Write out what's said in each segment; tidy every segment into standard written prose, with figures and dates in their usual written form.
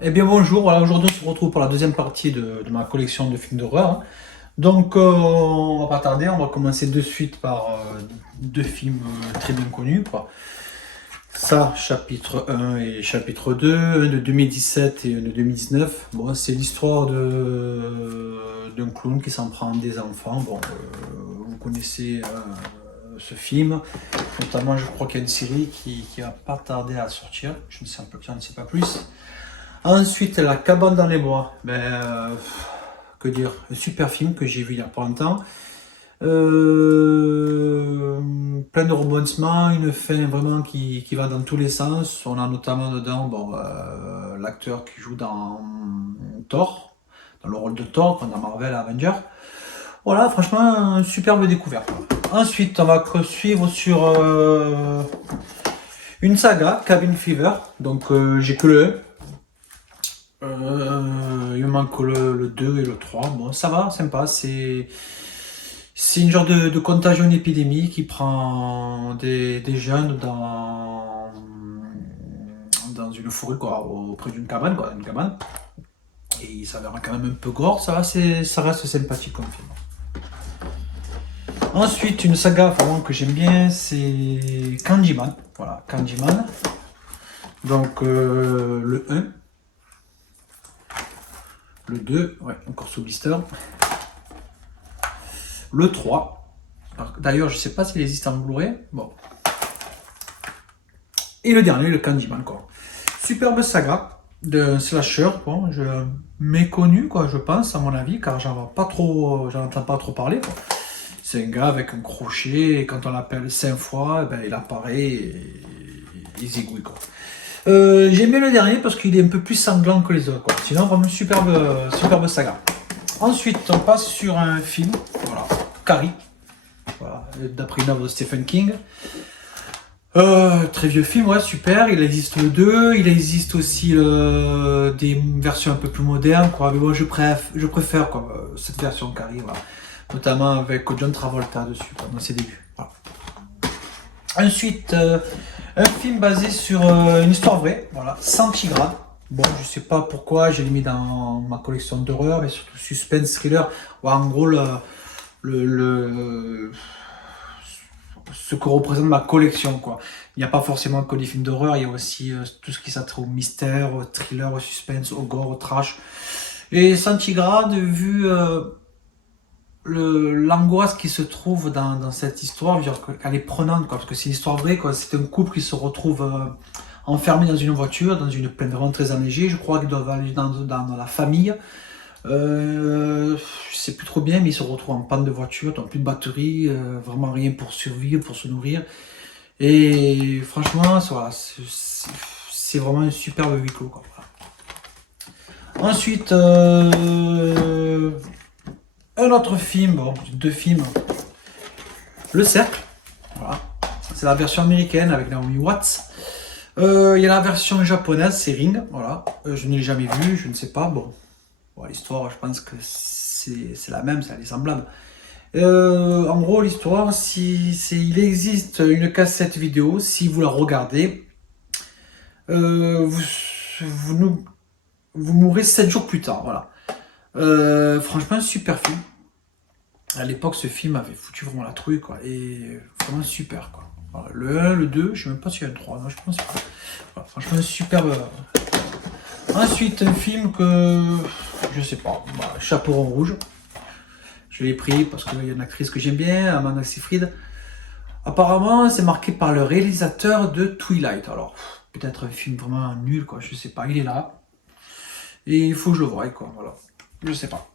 Eh bien bonjour, voilà, aujourd'hui on se retrouve pour la deuxième partie de ma collection de films d'horreur, hein. Donc on va pas tarder, on va commencer de suite par deux films très bien connus, quoi. Ça, chapitre 1 et chapitre 2, un de 2017 et un de 2019. Bon, c'est l'histoire d'un clown qui s'en prend des enfants. Bon, vous connaissez ce film. Notamment, je crois qu'il y a une série qui va pas tarder à sortir. Je ne sais pas plus. Ensuite, La cabane dans les bois. Que dire, un super film que j'ai vu il y a pas longtemps. Plein de rebondissements, une fin vraiment qui va dans tous les sens. On a notamment dedans l'acteur qui joue dans Thor, dans le rôle de Thor, dans Marvel Avenger. Voilà, franchement, une superbe découverte. Ensuite, on va suivre sur une saga, Cabin Fever. Donc, j'ai que le 1. Il me manque le 2 et le 3. Bon, ça va, sympa. C'est une genre de contagion, une épidémie qui prend des jeunes dans une forêt, quoi, auprès d'une cabane, quoi, une cabane. Et ça s'avère quand même un peu gore, ça va, ça reste sympathique comme film. Ensuite, une saga vraiment que j'aime bien, c'est Candyman. Voilà, Candyman. Donc, le 1, le 2, ouais, encore sous blister. Le 3. D'ailleurs, je sais pas s'il existe en Blu-ray. Bon. Et le dernier, le Candyman, quoi. Superbe saga de slasher, quoi. Méconnu, quoi, je pense, à mon avis, car j'en entends pas trop parler, quoi. C'est un gars avec un crochet, et quand on l'appelle 5 fois, eh ben, il apparaît et il zigouille, quoi. J'aime bien le dernier parce qu'il est un peu plus sanglant que les autres, quoi. Sinon, vraiment superbe saga. Ensuite, on passe sur un film, voilà, Carrie, voilà, d'après une œuvre de Stephen King. Très vieux film, ouais, super. Il existe le 2, il existe aussi des versions un peu plus modernes, quoi. Mais moi, je préfère quoi, cette version Carrie, voilà. Notamment avec John Travolta dessus, quoi, dans ses débuts. Voilà. Ensuite, un film basé sur une histoire vraie, voilà, Centigrade. Bon, je sais pas pourquoi, j'ai mis dans ma collection d'horreur, mais surtout suspense, thriller. Ouais, en gros, le, ce que représente ma collection, quoi. Il n'y a pas forcément que des films d'horreur, il y a aussi tout ce qui s'attrait au mystère, au thriller, au suspense, au gore, au trash. Et Centigrade, vu l'angoisse qui se trouve dans cette histoire, elle est prenante, quoi, parce que c'est une histoire vraie, quoi. C'est un couple qui se retrouve enfermé dans une voiture, dans une plaine vraiment très enneigée. Je crois qu'ils doivent aller dans la famille. Je sais plus trop bien, mais ils se retrouvent en panne de voiture, donc plus de batterie, vraiment rien pour survivre, pour se nourrir. Et franchement, voilà, c'est vraiment un superbe huis clos, quoi. Voilà. Ensuite, un autre film, bon, deux films. Le Cercle, voilà. C'est la version américaine avec Naomi Watts. Il y a la version japonaise, c'est Ring, voilà. Je ne l'ai jamais vu, je ne sais pas. Bon, l'histoire, je pense que c'est la même, c'est semblable. En gros, l'histoire, il existe une cassette vidéo, si vous la regardez, vous, vous mourrez 7 jours plus tard, voilà. Franchement, super film. À l'époque, ce film avait foutu vraiment la trouille, quoi, et vraiment super, quoi. Voilà, le 1, le 2, je sais même pas s'il y a le 3, non, je pense pas. Voilà, franchement, superbe. Ensuite, un film que je sais pas, Chaperon rouge. Je l'ai pris parce qu'il y a une actrice que j'aime bien, Amanda Seyfried. Apparemment, c'est marqué par le réalisateur de Twilight. Alors, peut-être un film vraiment nul, quoi, je sais pas, il est là. Et il faut que je le voie, quoi, voilà. Je sais pas.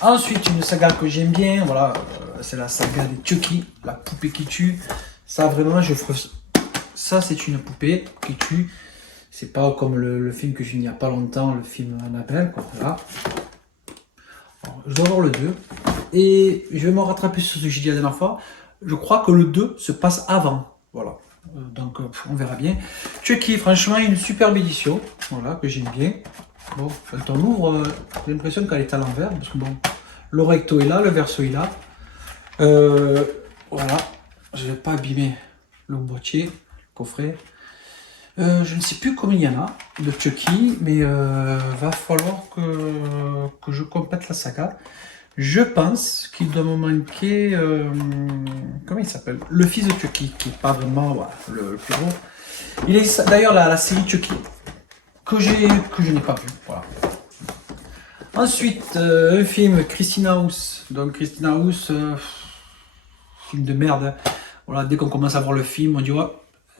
Ensuite, une saga que j'aime bien, voilà, c'est la saga de Chucky, la poupée qui tue. Ça, vraiment, ça, c'est une poupée qui tue. C'est pas comme le film que j'ai vu il n'y a pas longtemps, le film Annabelle, quoi, voilà. Alors, je dois voir le 2. Et je vais me rattraper sur ce que j'ai dit la dernière fois. Je crois que le 2 se passe avant. Voilà. Donc on verra bien. Chucky, franchement, une superbe édition. Voilà, que j'aime bien. Bon, quand on l'ouvre, j'ai l'impression qu'elle est à l'envers. Parce que bon, le recto est là, le verso est là. Voilà. Je ne vais pas abîmer le boîtier, le coffret. Je ne sais plus combien il y en a de Chucky, mais va falloir que je complète la saga. Je pense qu'il doit me manquer. Comment il s'appelle? Le fils de Chucky, qui est pas vraiment voilà, le plus gros. Il est d'ailleurs la série Chucky, que je n'ai pas vu. Voilà. Ensuite, un film, Christina House. Donc, Christina House, film de merde. Hein. Voilà, dès qu'on commence à voir le film, on dit ouais,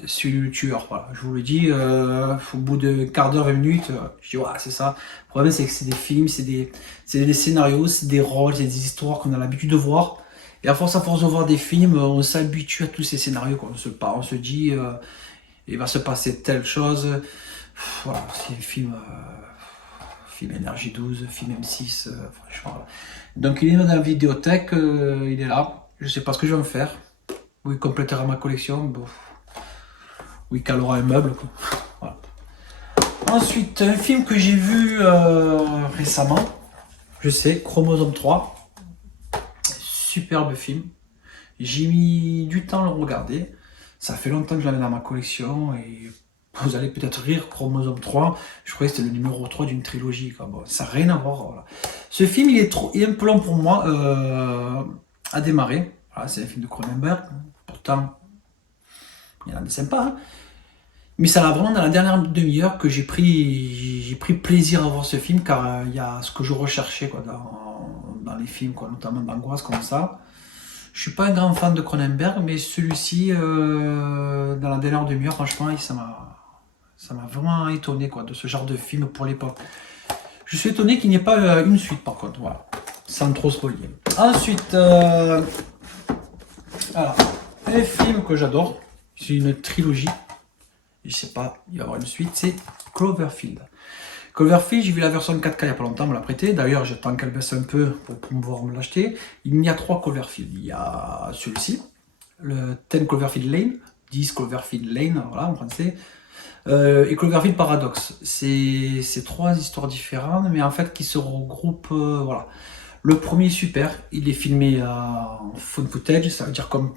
c'est le tueur. Voilà, je vous le dis, au bout de quart d'heure, 20 minutes, je dis ouais, c'est ça. Le problème, c'est que c'est des films, c'est des scénarios, c'est des rôles, c'est des histoires qu'on a l'habitude de voir. Et à force de voir des films, on s'habitue à tous ces scénarios. Quoi. On se dit, il va se passer telle chose. Voilà, c'est un film. Film Énergie 12, film M6, franchement. Voilà. Donc il est dans la vidéothèque, il est là. Je sais pas ce que je vais en faire. Oui, il complétera ma collection. Bon. Oui, il calera un meuble. Quoi. Voilà. Ensuite, un film que j'ai vu récemment, je sais, Chromosome 3. Superbe film. J'ai mis du temps à le regarder. Ça fait longtemps que je l'avais dans ma collection et vous allez peut-être rire, Chromosome 3, je croyais que c'était le numéro 3 d'une trilogie. Quoi. Bon, ça n'a rien à voir. Voilà. Ce film, il est un peu long pour moi à démarrer. Voilà, c'est un film de Cronenberg. Pourtant, il y en a des sympas. Hein. Mais ça va vraiment dans la dernière demi-heure que j'ai pris plaisir à voir ce film car il y a ce que je recherchais quoi, dans les films, quoi, notamment d'angoisse comme ça. Je suis pas un grand fan de Cronenberg, mais celui-ci, dans la dernière demi-heure, franchement, ça m'a vraiment étonné quoi, de ce genre de film pour l'époque. Je suis étonné qu'il n'y ait pas une suite par contre, voilà, sans trop spoiler. Ensuite, alors, un film que j'adore, c'est une trilogie, je sais pas, il va y avoir une suite, c'est Cloverfield. Cloverfield, j'ai vu la version 4K il n'y a pas longtemps, on me l'a prêté. D'ailleurs, j'attends qu'elle baisse un peu pour pouvoir me l'acheter. Il y a 3 Cloverfield. Il y a celui-ci, le 10 Cloverfield Lane, 10 Cloverfield Lane, voilà en français, et Cloverfield Paradox. C'est 3 histoires différentes, mais en fait qui se regroupent. Voilà. Le premier est super, il est filmé en phone footage, ça veut dire comme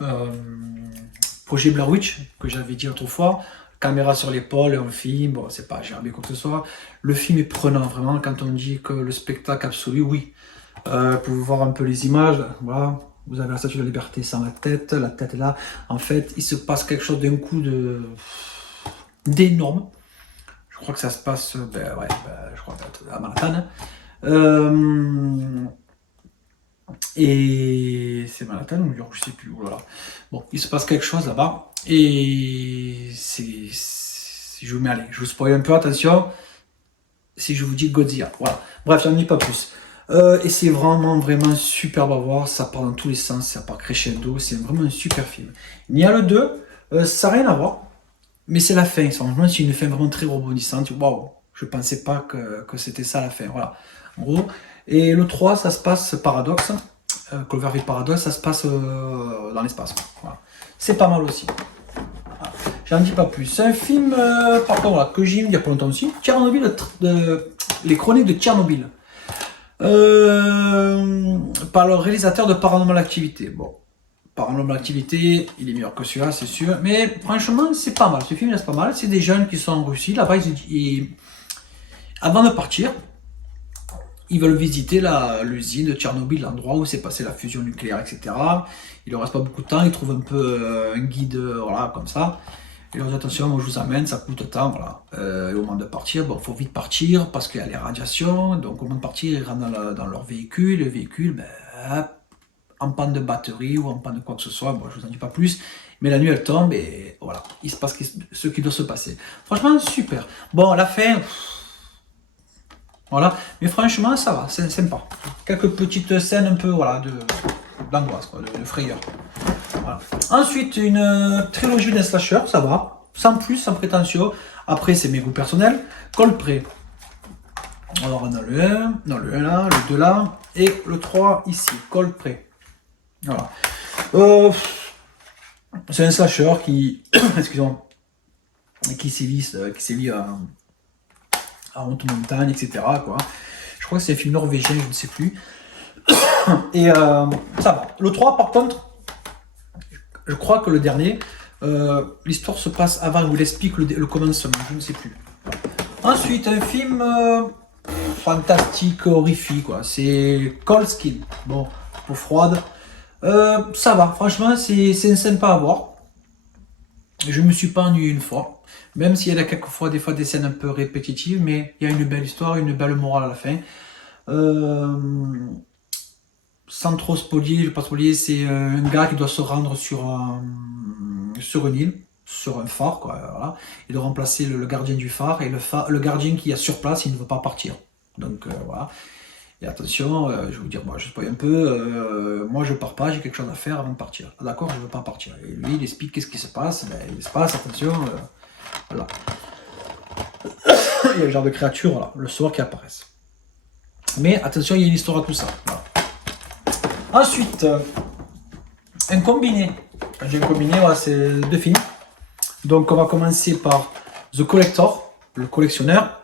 projet Blair Witch, que j'avais dit autrefois. Caméra sur l'épaule, un film, bon, c'est pas germé quoi que ce soit. Le film est prenant, vraiment, quand on dit que le spectacle absolu, oui. Vous pouvez voir un peu les images, voilà. Vous avez la Statue de la Liberté sans la tête est là. En fait, il se passe quelque chose d'un coup d'énorme. Je crois que ça se passe, je crois à Manhattan. Et c'est Manhattan ou New York, je sais plus. Voilà. Bon, il se passe quelque chose là-bas. Et je vous mets, allez, je vous spoil un peu, attention. Si je vous dis Godzilla, voilà. Bref, j'en dis pas plus. Et c'est vraiment superbe à voir. Ça part dans tous les sens, ça part crescendo. C'est vraiment un super film. Il y a le 2, ça n'a rien à voir. Mais c'est la fin. Franchement, c'est une fin vraiment très rebondissante. Waouh, je pensais pas que c'était ça la fin. Voilà. En gros. Et le 3, ça se passe Paradox. Cloverfield Paradox, ça se passe dans l'espace. Voilà. C'est pas mal aussi. Voilà. J'en dis pas plus. C'est un film, par contre, voilà, que j'ai vu il y a pas longtemps aussi. Tchernobyl, les chroniques de Tchernobyl. Par le réalisateur de Paranormal Activity. Bon, Paranormal Activity, il est meilleur que celui-là, c'est sûr. Mais franchement, c'est pas mal. Ce film, c'est pas mal. C'est des jeunes qui sont en Russie. Là-bas, avant de partir, ils veulent visiter l'usine de Tchernobyl, l'endroit où s'est passée la fusion nucléaire, etc. Il leur reste pas beaucoup de temps, ils trouvent un peu un guide, voilà, comme ça. Ils leur disent attention, moi je vous amène, ça coûte tant, voilà. Et au moment de partir, bon, faut vite partir parce qu'il y a les radiations. Donc au moment de partir, ils rentrent dans leur véhicule. Le véhicule, ben, en panne de batterie ou en panne de quoi que ce soit, bon, je vous en dis pas plus. Mais la nuit elle tombe et voilà, il se passe ce qui doit se passer. Franchement, super. Bon, la fin. Voilà, mais franchement, ça va, c'est sympa. Quelques petites scènes un peu, voilà, d'angoisse, de frayeur. Voilà. Ensuite, une trilogie d'un slasher, ça va, sans plus, sans prétention. Après, c'est mes goûts personnels. Coldplay. Alors, on a le 1 là, le 2 là, et le 3 ici, Coldplay. Voilà. C'est un slasher qui, excusez-moi, qui sévit à haute montagne, etc. Quoi. Je crois que c'est un film norvégien, je ne sais plus. Et ça va. Le 3, par contre, je crois que le dernier, L'histoire se passe avant, où il explique le commencement, je ne sais plus. Ensuite, un film fantastique, horrifique, quoi. C'est Cold Skin. Bon, peau froide. Ça va, franchement, c'est sympa à voir. Je me suis pas ennuyé une fois. Même s'il y a quelquefois des fois des scènes un peu répétitives, mais il y a une belle histoire, une belle morale à la fin. Euh, Sans trop spoiler, je ne vais pas spoiler, c'est un gars qui doit se rendre sur une île, sur un phare, quoi, voilà. Il doit remplacer le gardien du phare, et le gardien qui est sur place, il ne veut pas partir. Donc voilà. Et attention, je vais vous dire, moi je spoil un peu, moi je pars pas, j'ai quelque chose à faire avant de partir. Ah, d'accord, je ne veux pas partir. Et lui, il explique qu'est-ce qui se passe. Ben, il se passe, attention, voilà. Il y a le genre de créatures, voilà, le soir qui apparaissent. Mais attention, il y a une histoire à tout ça. Voilà. Ensuite, un combiné. Quand j'ai un combiné, voilà, c'est 2 films. Donc on va commencer par The Collector, le collectionneur,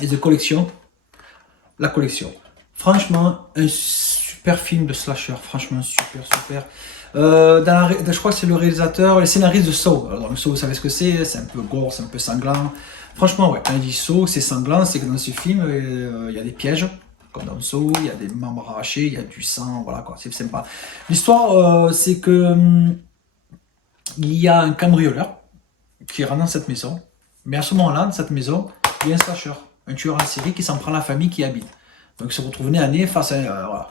et The Collection, la collection. Franchement, un super film de slasher, franchement super. Je crois que c'est le réalisateur, le scénariste de Saw. Alors, Saw, vous savez ce que c'est un peu gore, c'est un peu sanglant. Franchement, ouais, quand il dit Saw, c'est sanglant, c'est que dans ce film, il y a des pièges, comme dans Saw, il y a des membres arrachés, il y a du sang, voilà quoi, c'est sympa. L'histoire, c'est que il y a un cambrioleur qui rentre dans cette maison, mais à ce moment-là, dans cette maison, il y a un slasher, un tueur en série qui s'en prend à la famille qui y habite. Donc il se retrouve nez à nez face à... voilà.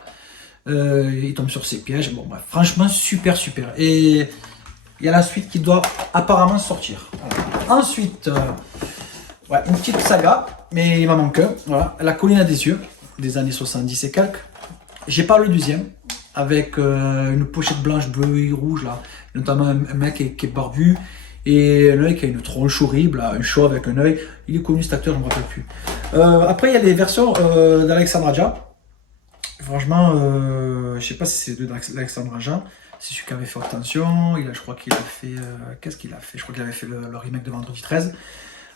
Il tombe sur ses pièges. Bon, bref, franchement, super. Et il y a la suite qui doit apparemment sortir. Voilà. Ensuite, ouais, une petite saga, mais il m'en manque un. Voilà. La colline à des yeux, des années 70 et quelques. J'ai pas le deuxième, avec une pochette blanche, bleue et rouge, là. Notamment un mec qui est barbu. Et un œil qui a une tronche horrible, là, un show avec un œil. Il est connu cet acteur, je ne me rappelle plus. Après, il y a les versions d'Alexandre Aja. Franchement, je sais pas si c'est d'Alexandre Aja. C'est celui qui avait fait Attention. Je crois qu'il a fait. Qu'est-ce qu'il a fait? Je crois qu'il avait fait le remake de Vendredi 13.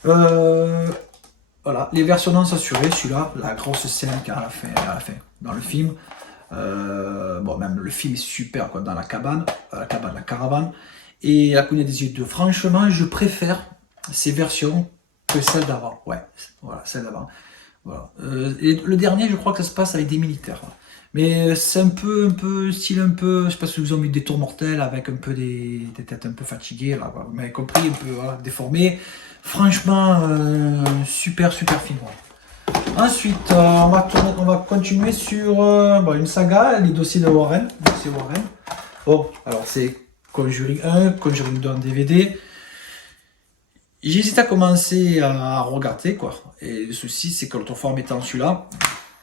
Voilà, les versions non censurées, celui-là, la grosse scène qu'il y a à la fin, dans le film. Bon, même le film est super, quoi, dans la caravane. Et La Colline des yeux 2, franchement, je préfère ces versions que celles d'avant. Ouais, voilà, celle d'avant. Voilà. Et le dernier, je crois que ça se passe avec des militaires. Mais c'est un peu style un peu, je sais pas si vous avez vu des tours mortels avec un peu des têtes un peu fatiguées, là, vous m'avez compris, un peu voilà, déformées. Franchement, super film. Ouais. Ensuite, on va continuer sur bon, une saga, les dossiers de Warren. Bon, alors c'est Conjuring 1, Conjuring 2 en DVD. J'hésite à commencer à regarder, quoi. Et le souci, c'est que l'autre fois, en mettant celui-là,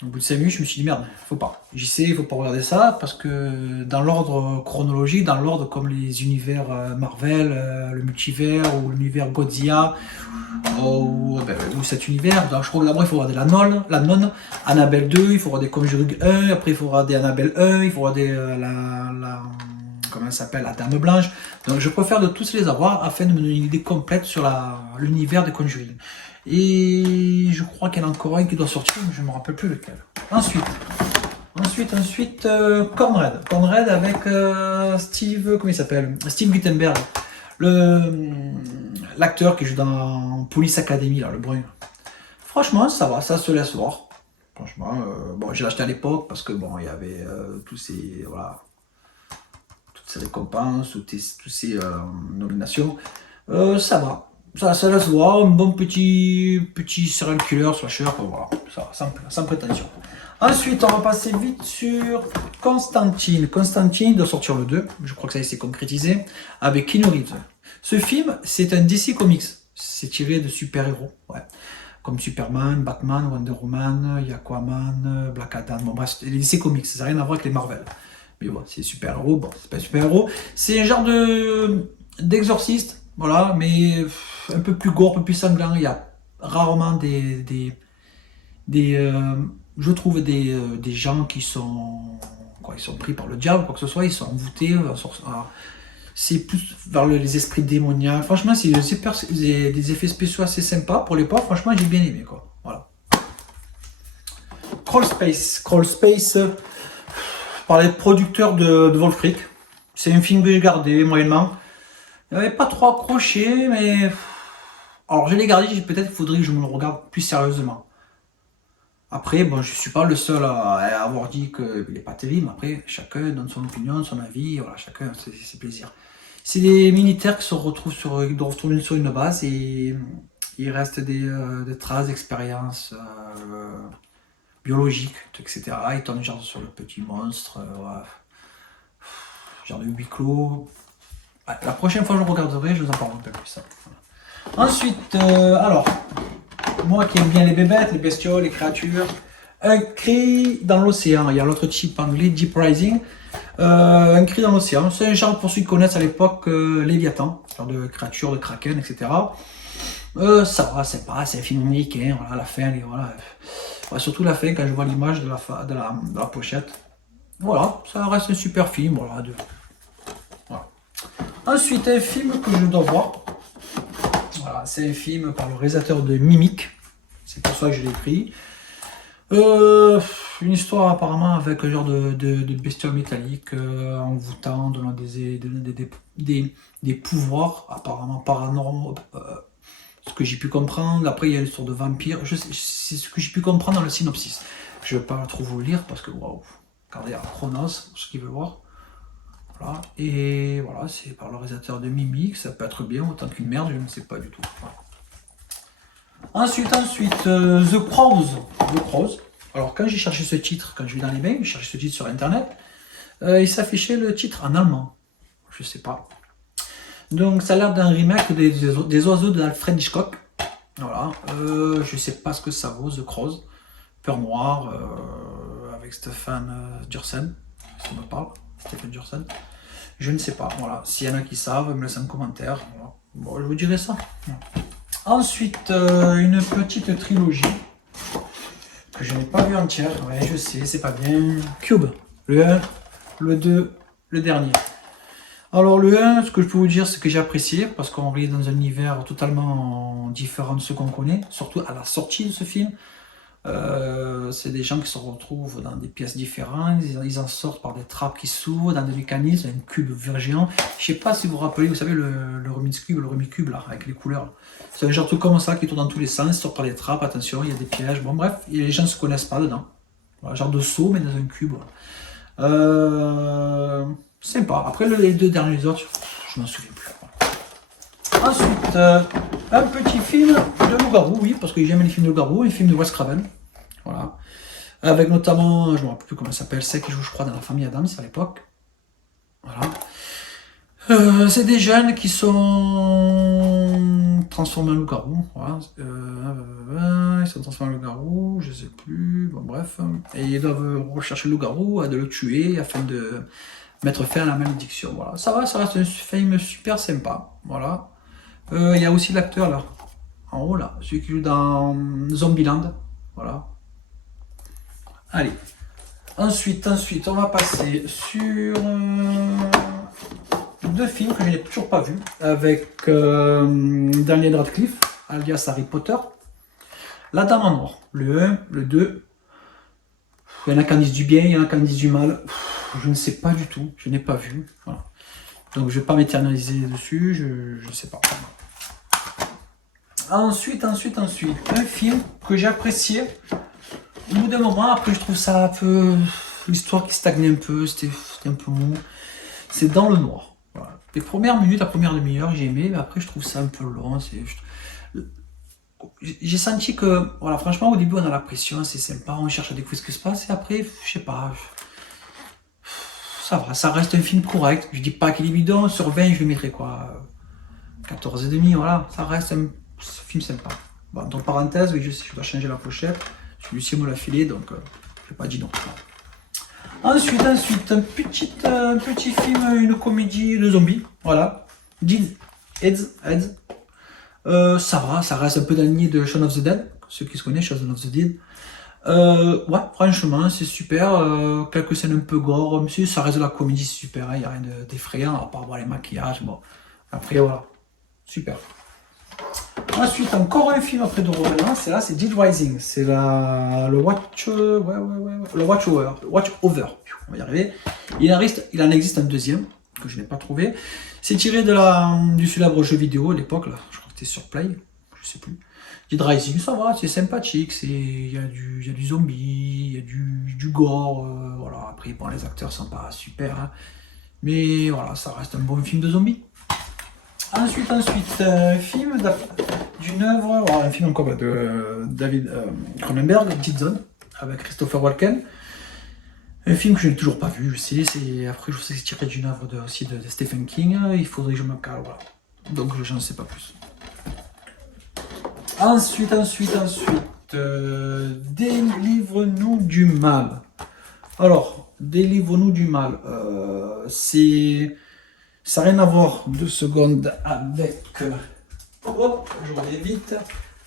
au bout de 5 minutes, je me suis dit merde, faut pas. J'y sais, il faut pas regarder ça, parce que dans l'ordre chronologique, dans l'ordre comme les univers Marvel, le multivers, ou l'univers Godzilla, ou cet univers, donc je crois que d'abord il faut regarder la nonne, Annabelle 2, il faut regarder Conjuring 1, après il faut regarder Annabelle 1, il faut regarder comment elle s'appelle, la Dame Blanche. Donc je préfère de tous les avoir afin de me donner une idée complète sur l'univers de Conjuring. Et je crois qu'il y en a encore un qui doit sortir, mais je ne me rappelle plus lequel. Ensuite, Conrad. Conrad avec Steve, comment il s'appelle? Steve Guttenberg. L'acteur qui joue dans Police Academy, là, le brun. Franchement, ça va, ça se laisse voir. Franchement, bon, j'ai acheté à l'époque parce que bon, il y avait tous ces, voilà, toutes ces récompenses, toutes ces nominations. Ça va. Ça laisse voir, un bon petit serial killer, slasher, voilà, ça, sans prétention. Ensuite, on va passer vite sur Constantine. Constantine doit sortir le 2, je crois que ça s'est concrétisé, avec Keanu Reeves. Ce film, c'est un DC Comics, c'est tiré de super-héros, ouais. Comme Superman, Batman, Wonder Woman, Aquaman, Black Adam, bon bref, les DC Comics, ça n'a rien à voir avec les Marvel. Mais bon, c'est super-héros, bon, c'est pas super-héros, c'est un genre d'exorciste, voilà, mais un peu plus gore, un peu plus sanglant. Il y a rarement je trouve des gens qui sont, quoi, ils sont pris par le diable, quoi que ce soit, ils sont envoûtés, c'est plus vers les esprits démoniaques. Franchement, c'est des effets spéciaux assez sympas pour l'époque. Franchement, j'ai bien aimé, quoi. Voilà. Crawl Space, par les producteurs de Wolf Creek. C'est un film que j'ai gardé moyennement. n'avait pas trop accroché, mais... Alors, je l'ai gardé, peut-être qu'il faudrait que je me le regarde plus sérieusement. Après, bon, je suis pas le seul à avoir dit qu'il n'est pas terrible. Après, chacun donne son opinion, son avis, voilà, chacun ses plaisirs. C'est des militaires qui se retrouvent ils doivent retourner sur une base et il reste des traces d'expériences biologiques, etc. Ils tournent genre sur le petit monstre, ouais, genre de huis clos. Ouais, la prochaine fois que je le regarderai, je vous en parlerai un peu plus. Voilà. Ensuite, alors, moi qui aime bien les bébêtes, les bestioles, les créatures, un cri dans l'océan. Il y a l'autre type anglais, Deep Rising. Un cri dans l'océan. C'est un genre, pour ceux qui connaissent à l'époque, Léviathan, genre de créatures, de kraken, etc. Ça va, c'est pas, c'est un film américain, voilà, la fin, voilà. Ouais, surtout la fin, quand je vois l'image de la pochette. Voilà, ça reste un super film, voilà. Voilà. Ensuite, un film que je dois voir. Voilà, c'est un film par le réalisateur de Mimic. C'est pour ça que je l'ai pris. Une histoire apparemment avec un genre de bestiole métallique envoûtant, donnant des pouvoirs apparemment paranormaux. Ce que j'ai pu comprendre. Après, il y a l'histoire de vampires. C'est ce que j'ai pu comprendre dans le synopsis. Je ne vais pas trop vous le lire parce que waouh. Regardez, Chronos, pour ceux qui veulent voir. Voilà. Et voilà, c'est par le réalisateur de Mimic. Ça peut être bien autant qu'une merde, je ne sais pas du tout. Voilà. Ensuite, The Crows. The Crows. Alors, quand j'ai cherché ce titre, quand je vais dans les mails, j'ai cherché ce titre sur internet, il s'affichait le titre en allemand. Je sais pas. Donc, ça a l'air d'un remake des oiseaux d'Alfred Hitchcock. Voilà. Je sais pas ce que ça vaut, The Crows. Peur noire, avec Stephen Dursen. Ça me parle. Stephen Dursen. Je ne sais pas. Voilà. S'il y en a qui savent, me laissez un commentaire. Voilà. Bon, je vous dirai ça. Voilà. Ensuite, une petite trilogie que je n'ai pas vue entière. Ouais, je sais, c'est pas bien. Cube, le 1, le 2, le dernier. Alors le 1, ce que je peux vous dire, c'est que j'ai apprécié, parce qu'on est dans un univers totalement différent de ce qu'on connaît, surtout à la sortie de ce film. C'est des gens qui se retrouvent dans des pièces différentes, ils en sortent par des trappes qui s'ouvrent, dans des mécanismes, un cube géant. Je sais pas si vous vous rappelez, vous savez, le Rubik's Cube, le Rubik's Cube là, avec les couleurs. C'est un genre tout comme ça qui tourne dans tous les sens, ils sortent par des trappes, attention, il y a des pièges, bon bref, et les gens ne se connaissent pas dedans. Voilà, genre de saut, mais dans un cube. Sympa. Après, les deux derniers autres, je m'en souviens plus. Voilà. Ensuite, un petit film de loup-garou, oui, parce que j'aime les films de loup-garou, un film de Wes Craven. Voilà. Avec notamment, je ne me rappelle plus comment ça s'appelle, celle qui joue, je crois, dans la famille Adams à l'époque. Voilà. C'est des jeunes qui sont transformés en loup-garou. Voilà. Ils sont transformés en loup-garou, je sais plus. Bon, bref. Et ils doivent rechercher le loup-garou, de le tuer afin de mettre fin à la malédiction. Voilà. Ça va, ça reste un film super sympa. Voilà. Il y a aussi l'acteur là, en haut là, celui qui joue dans Zombieland. Voilà. Allez. Ensuite, on va passer sur deux films que je n'ai toujours pas vus, avec Daniel Radcliffe, alias Harry Potter. La Dame en Noir, le 1, le 2. Il y en a qui en disent du bien, il y en a qui en disent du mal. Je ne sais pas du tout, je n'ai pas vu. Voilà. Donc je ne vais pas m'éterniser dessus, je ne sais pas. Ensuite, un film que j'ai apprécié. Au bout d'un moment, après je trouve ça un peu... L'histoire qui stagne un peu, c'était un peu mou. C'est Dans le Noir. Voilà. Les premières minutes, la première demi-heure, j'ai aimé, mais après je trouve ça un peu long. J'ai senti que, voilà, franchement, au début on a la pression, c'est sympa, on cherche à découvrir ce qui se passe, et après, je sais pas, ça va, ça reste un film correct. Je dis pas qu'il est bidon, sur 20, je lui mettrais quoi, 14,5, voilà, ça reste un film sympa. Bon, entre parenthèses, oui, je dois changer la pochette, celui-ci me l'a filé, donc je n'ai pas dit non. Ensuite, un petit film, une comédie de zombies, voilà, Dead Heads. Ça va, ça reste un peu dans le nid de Shaun of the Dead, ceux qui se connaissent, Shaun of the Dead. Ouais, franchement, c'est super. Quelques scènes un peu gore, monsieur, ça reste de la comédie, c'est super. Il n'y a rien d'effrayant, à part voir les maquillages. Bon, après, voilà, super. Ensuite, encore un film après de revenant, c'est là, c'est Dead Rising. C'est le Watch, le Watch Over, on va y arriver. Il en existe un deuxième que je n'ai pas trouvé. C'est tiré du célèbre jeu vidéo à l'époque, là. Je crois que c'était sur Play, je sais plus. Dead Rising, ça va, c'est sympathique, il y a du zombie, il y a du gore, voilà. Après, bon, les acteurs sont pas super, hein. Mais voilà, ça reste un bon film de zombies. Ensuite, film d'une œuvre, un film encore de David Cronenberg, Petite Zone, avec Christopher Walken. Un film que je n'ai toujours pas vu, je sais, après je sais que c'est tiré d'une œuvre aussi de Stephen King, il faudrait que je me cale, voilà. Donc je n'en sais pas plus. Ensuite, Délivre-nous du mal. Alors, Délivre-nous du mal, ça n'a rien à voir 2 secondes avec, hop, je reviens vite,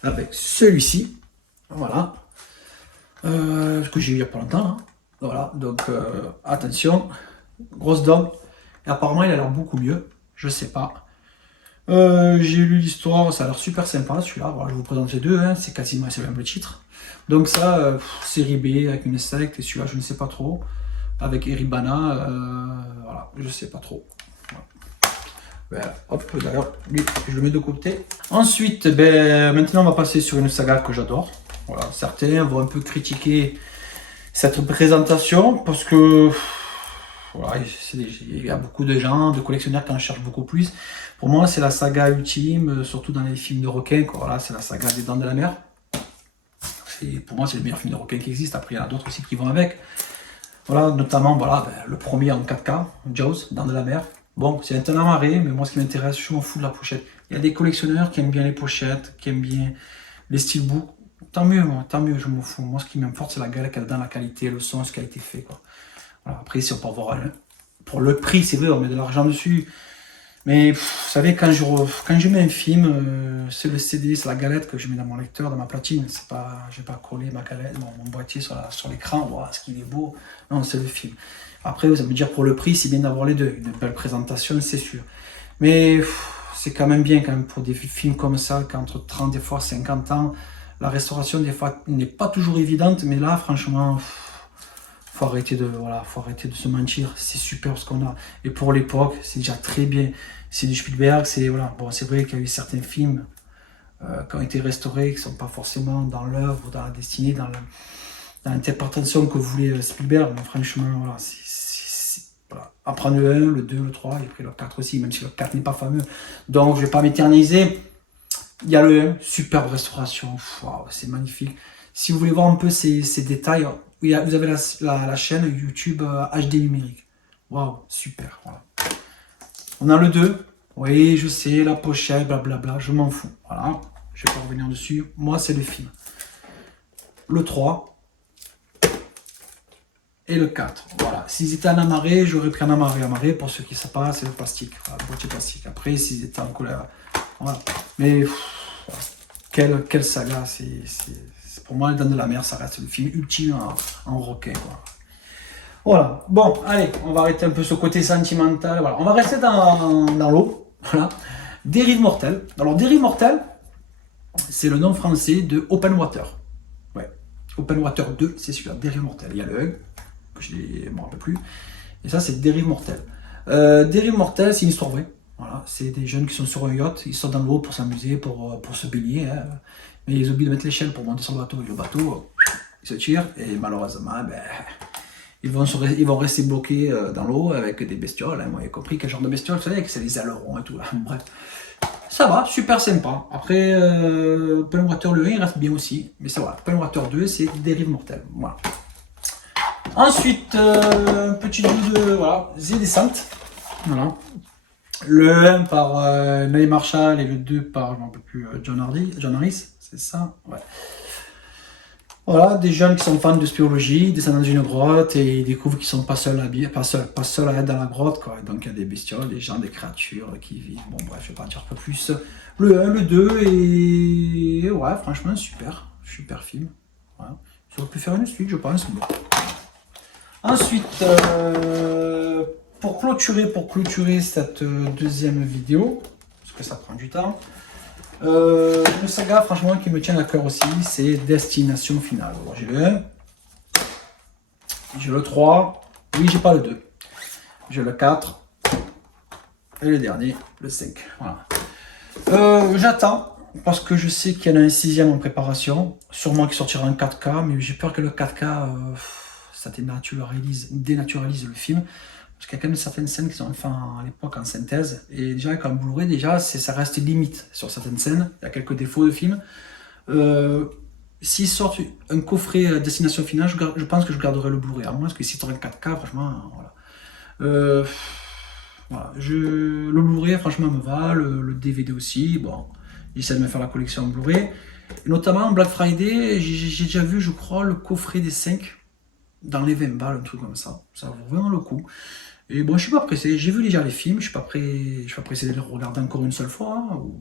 avec celui-ci, voilà, que j'ai eu il n'y a pas longtemps, hein. Voilà, donc attention, grosse dame, et apparemment il a l'air beaucoup mieux, je sais pas. J'ai lu l'histoire, ça a l'air super sympa celui-là, voilà, je vous présente les deux, hein, c'est quasiment le même titre. Donc ça, série B avec une secte, et celui-là je ne sais pas trop, avec Eribana, voilà, je sais pas trop. Voilà, hop, d'ailleurs, lui, je le mets de côté. Ensuite, maintenant on va passer sur une saga que j'adore. Voilà, certains vont un peu critiquer cette présentation parce que voilà, il y a beaucoup de gens, de collectionneurs qui en cherchent beaucoup plus. Pour moi, c'est la saga ultime, surtout dans les films de requins. Voilà, c'est la saga des Dents de la Mer. Pour moi, c'est le meilleur film de requins qui existe. Après, il y en a d'autres aussi qui vont avec. Voilà, notamment le premier en 4K, Jaws, Dents de la Mer. Bon, c'est un amarré, mais moi, ce qui m'intéresse, je m'en fous de la pochette. Il y a des collectionneurs qui aiment bien les pochettes, qui aiment bien les steelbooks. Tant mieux, je m'en fous. Moi, ce qui m'importe, c'est la galette dans la qualité, le son, ce qui a été fait, quoi. Voilà. Après, si on peut avoir pour le prix, c'est vrai, on met de l'argent dessus. Mais vous savez, quand je mets un film, c'est le CD, c'est la galette que je mets dans mon lecteur, dans ma platine. C'est pas, je vais pas coller ma galette, mon boîtier sur l'écran. Wow, ce qu'il est beau. Non, c'est le film. Après, vous allez me dire pour le prix, c'est bien d'avoir les deux. Une belle présentation, c'est sûr. Mais c'est quand même bien pour des films comme ça, qu'entre 30 des fois 50 ans, la restauration des fois n'est pas toujours évidente. Mais là, franchement, faut arrêter de se mentir. C'est super ce qu'on a. Et pour l'époque, c'est déjà très bien. C'est du Spielberg. Voilà. Bon, c'est vrai qu'il y a eu certains films qui ont été restaurés, qui ne sont pas forcément dans l'œuvre, dans la destinée, dans l'interprétation que voulait Spielberg. Mais franchement, voilà, voilà. En prendre le 1, le 2, le 3, et après le 4 aussi, même si le 4 n'est pas fameux. Donc, je ne vais pas m'éterniser. Il y a le 1, superbe restauration. Wow, c'est magnifique. Si vous voulez voir un peu ces détails, vous avez la chaîne YouTube HD numérique. Waouh, super. Voilà. On a le 2. Oui, je sais, la pochette, blablabla, je m'en fous. Voilà, je ne vais pas revenir dessus. Moi, c'est le film. Le 3 et le 4. Voilà. S'ils étaient en amarré, j'aurais pris un amarré. Pour ceux qui ne savent pas, c'est le plastique. Voilà, le boîtier plastique. Après, s'ils étaient en couleur. Voilà. Mais quelle saga. Pour moi, Les Dents de la Mer, ça reste le film ultime en requin. Voilà. Bon, allez, on va arrêter un peu ce côté sentimental. Voilà. On va rester dans l'eau. Voilà. Dérive mortelle. Alors, Dérive mortelle, c'est le nom français de Open Water. Ouais. Open Water 2, c'est celui-là, Dérive mortelle. Il y a le Hug, que je ne me rappelle plus. Et ça, c'est Dérive mortelle. Dérive mortelle, c'est une histoire vraie. Voilà. C'est des jeunes qui sont sur un yacht, ils sortent dans l'eau pour s'amuser, pour se baigner. Hein. Mais ils oublient de mettre l'échelle pour monter sur le bateau. Et le bateau, il se tire. Et malheureusement, ils vont rester bloqués dans l'eau avec des bestioles. Hein. Vous avez compris quel genre de bestioles, vous savez, que c'est les ailerons et tout. Là. Bref. Ça va, super sympa. Après, Open Water le 1, il reste bien aussi. Mais ça va, Open Water 2, c'est Dérive mortelle. Voilà. Ensuite, petit jeu de The Descent. Voilà. Le 1 par Neil Marshall et le 2 par, je ne me rappelle plus, John Harris, c'est ça? Ouais. Voilà, des jeunes qui sont fans de spéologie, descendent dans une grotte et ils découvrent qu'ils sont pas seuls à être dans la grotte, quoi. Donc il y a des bestioles, des gens, des créatures qui vivent. Bon bref, je vais pas en dire un peu plus. Le 1, le 2 et ouais, franchement super film. Voilà. J'aurais pu faire une suite, je pense. Bon. Ensuite, pour clôturer cette deuxième vidéo, parce que ça prend du temps. Une saga franchement qui me tient à cœur aussi, c'est Destination Finale. J'ai le 1, j'ai le 3, oui j'ai pas le 2, j'ai le 4 Et le dernier, le 5. Voilà. J'attends, parce que je sais qu'il y en a un 6e en préparation, sûrement qui sortira en 4K, mais j'ai peur que le 4K, ça dénaturalise le film, parce qu'il y a quand même certaines scènes qui sont enfin à l'époque en synthèse, et déjà avec un Blu-ray, déjà, ça reste limite sur certaines scènes, il y a quelques défauts de film. S'ils sortent un coffret à destination finale, je pense que je garderai le Blu-ray, à moins que s'ils sortent un 4K, franchement, voilà. Voilà, le Blu-ray, franchement, me va, le DVD aussi. Bon, j'essaie de me faire la collection en Blu-ray. Et notamment, Black Friday, j'ai déjà vu, je crois, le coffret des 5 dans les 20 balles, un truc comme ça. Ça vaut vraiment le coup. Et bon, je suis pas pressé. J'ai vu déjà les films, je suis pas pressé de les regarder encore une seule fois. Ou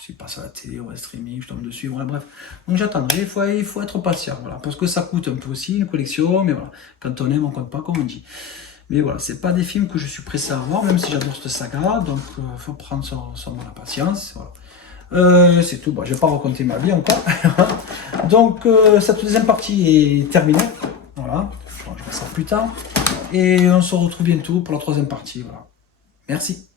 s'ils passent à la télé ou à streaming, je tombe dessus. Voilà, bref. Donc j'attendrai. Il faut être patient, voilà, parce que ça coûte un peu aussi une collection, mais voilà. Quand on aime, on compte pas, comme on dit. Mais voilà, c'est pas des films que je suis pressé à voir, même si j'adore cette saga, donc faut prendre son mal à patience. Voilà. C'est tout, bon, je vais pas raconter ma vie encore. Donc cette deuxième partie est terminée. Voilà, je ferai ça plus tard. Et on se retrouve bientôt pour la troisième partie. Voilà. Merci.